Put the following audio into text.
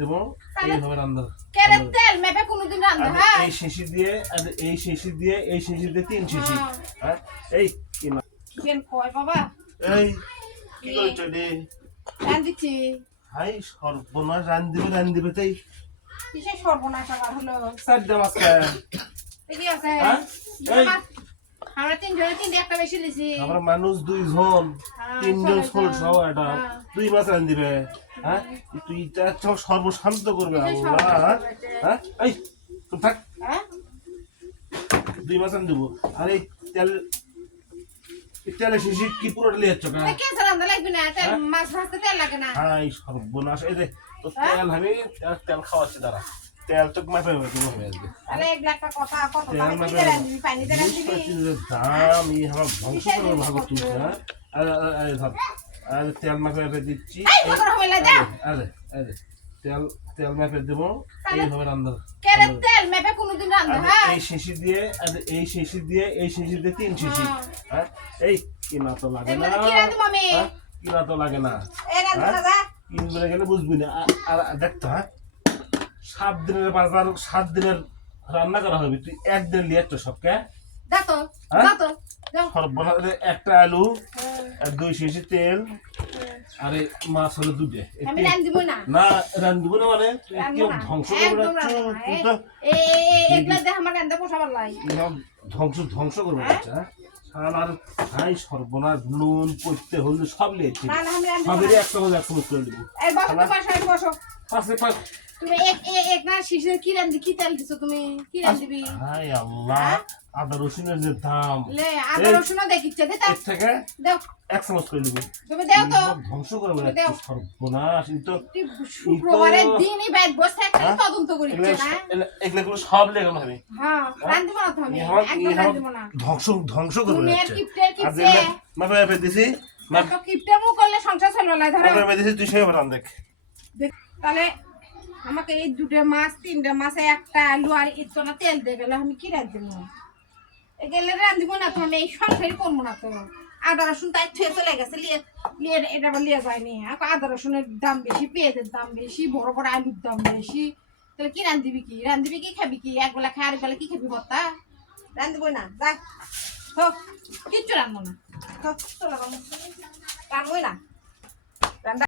দেবো এইভাবে রান্না তেল মেপে কোনোদিন রান্না হয় এই শিশি দিয়ে আর এই শিশি দিয়ে এই শিশি দিয়ে 3 শিশি হ্যাঁ এই কি না কেন কয় বাবা এই কি করছ রে রান্দিছি হাই সর্বনাশ রান্দিবে তাই কিসে সর্বনাশ আবার হলো সাদ্দা মাস্কা কি আছে এই আমরা তিনজনে একটা বেশি লিছি আমরা মানুষ 2 জন 3 জন ফুল সহ এটা 2 মাস রান্দিবে হ্যাঁ তুই এটা সর্বশান্ত করবে আল্লাহ হ্যাঁ এই তুই থাক হ্যাঁ 2 মাস রান্দিব আরে তেল শিশি কি পুরো লিয়ে যাচ্ছ না কে রান্না লাগবে না তেল মাছ ভাজতে তেল লাগে না হাই সর্বনাশ এই রে তো তেল আমি তেল খাওয়াচ্ছি দাঁড়া তেল তো মাপে হবে আজকে আরে এক লাখ কথা কত টাকা দিয়ে রান্দিবি পানি দিয়ে রান্দিবি দাম এই আমার ধ্বংস করে ভাগ তুই হ্যাঁ আরে ধর আরে তেল মাপে দিচ্ছি এই কথা হইলা দাও আরে আরে তেল মাপে দেবো এইভাবে রান্না কেন তেল মেপে কোনোদিন রান্না হয় এই শিশি দিয়ে আর এই শিশি দিয়ে এই শিশি দিয়ে 3 শিশি হ্যাঁ এই কি না তো লাগে না কি রান্দিব আমি কি না তো লাগে না এই রান্না দাদা কিনবে গেলে বুঝবি না আর দেখতো হ্যাঁ 7 দিনের বাজার 7 দিনের রান্না করা হবে তুই একদিন লিয়ে তো সবকে দাও তো সর্বনাশ একটা আলু আর 2 শিশি তেল আরে মাছ হলো 2টে আমি রান্দিব না না রান্দিব না মানে কি ধ্বংস করে তুই তো একলা দেখ আমার রান্না পোষাবার লাই ধ্বংস করবে আচ্ছা শালার ভাই সর্বনাশ নুন করতে হলে সব লিয়েছি না আমি রান্দিব সবেরই একটা হলে এক চামচ করে দেবো এই বসো তোমার সাথে বসো পাঁচ তুমি এক না শিশে কি রান্দি কি তেল দিছো তুমি কি রান্দিবি হাই আল্লাহ আদা রসুনের যে দাম লে আদা রসুনও দেখিচ্ছে দে এর থেকে দাও এক চামচ করে দেবো তুমি দাও তো ধ্বংস করে বেড়াচ্ছি সর্বনাশ এই তো শুক্রবারের দিনই ব্যাগ বসে খালি তদন্ত করিচ্ছে না এগুলো সব লেগে আমি হ্যাঁ রান্দিব না তুমি একদম রান্দিব না ধ্বংস করে তুমি এর বেড়াচ্ছে কিপটে মাপে দিছি তো কিপটে মু করলে সংসার চলবে না ধরো মাপে দিছি তুই সেই রান দেখ তাহলে আমাকে এই 2টে মাছ 3টে মাছে একটা আলু আর ইতনা তেল দিয়ে গেলে আমি কি রাঁধব গেলে রাঁধব না তো আমি এই সংসারই করবো না তো আদা রসুন তাই ছুঁয়ে চলে গেছে লিয়ে এটা আবার লিয়ে যায়নি আদা রসুনের দাম বেশি পেঁয়াজের দাম বেশি বড় বড় আলুর দাম বেশি তাহলে কি রাঁধবি কি খাবি কি একবেলা খাই আরেকবেলা কি খাবি ভর্তা রাঁধব না যা কিচ্ছু রাঁধবো না চলো রাঁধবই না